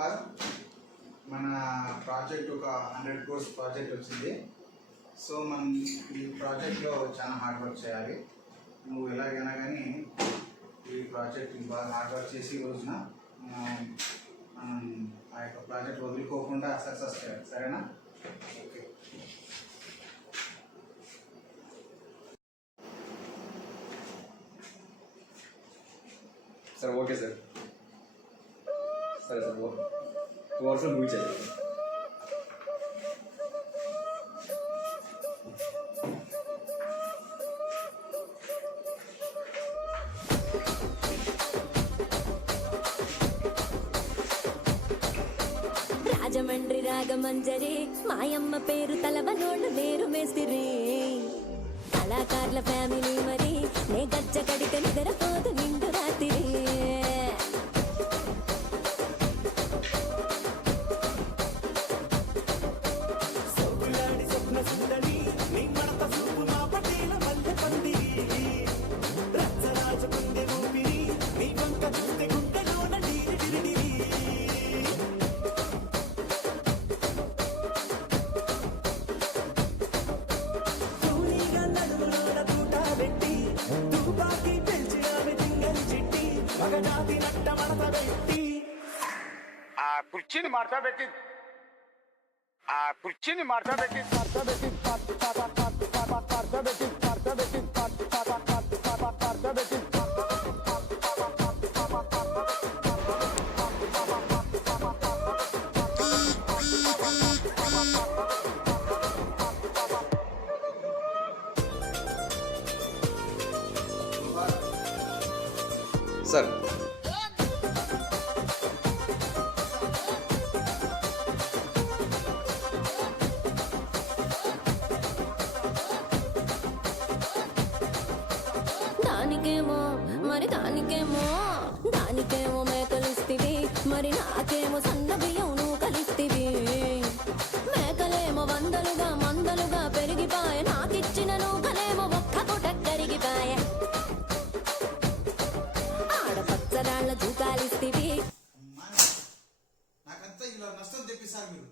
గోపాల్, మన ప్రాజెక్ట్ ఒక 100 crores project వచ్చింది. సో మనం ఈ ప్రాజెక్ట్లో చాలా హార్డ్ వర్క్ చేయాలి. నువ్వు ఎలాగైనా కానీ ఈ ప్రాజెక్ట్ బాగా హార్డ్ వర్క్ చేసి రోజున మనం ఆ యొక్క ప్రాజెక్ట్ వదులుకోకుండా సక్సెస్ చేయాలి. సరేనా? ఓకే. Sir okay sir. సరే సార్, 2 hours మూవీ చేయాలి. రాజమండ్రి రాగమంజరి మాయమ్మ పేరు తలవనోళ్ళు వేరు మేస్తిరి కళాకారుల ఫ్యామిలీ మరి నే గజ్జ కడిక నిద్రపోదు నిండు రాత్రి కుర్చీని మార్చబెట్టి సార్ దానికేమో మేకలిస్తివి మరి నాకేమో సన్న బియ్యం నువ్వు కలిస్తివి మేకలేమో మందలుగా పెరిగిపాయ నాకిచ్చిన నూకలేమో ఒక్క పూట కరిగిపాయ ఆడపచ్చరాళ్ళ జూకాలిస్తివి. నాకంతా ఇలా నష్టం తెప్పిస్తారు మీరు.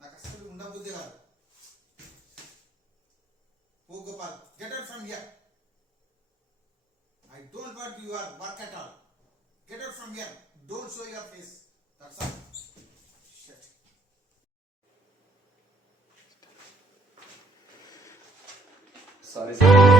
నాకు అసలు ఉండబుద్ధి కాదు. ఓ Gopal, get out from here. I don't want your work at all. Get out from here. Don't show your face. That's all. Shit. Sorry sir.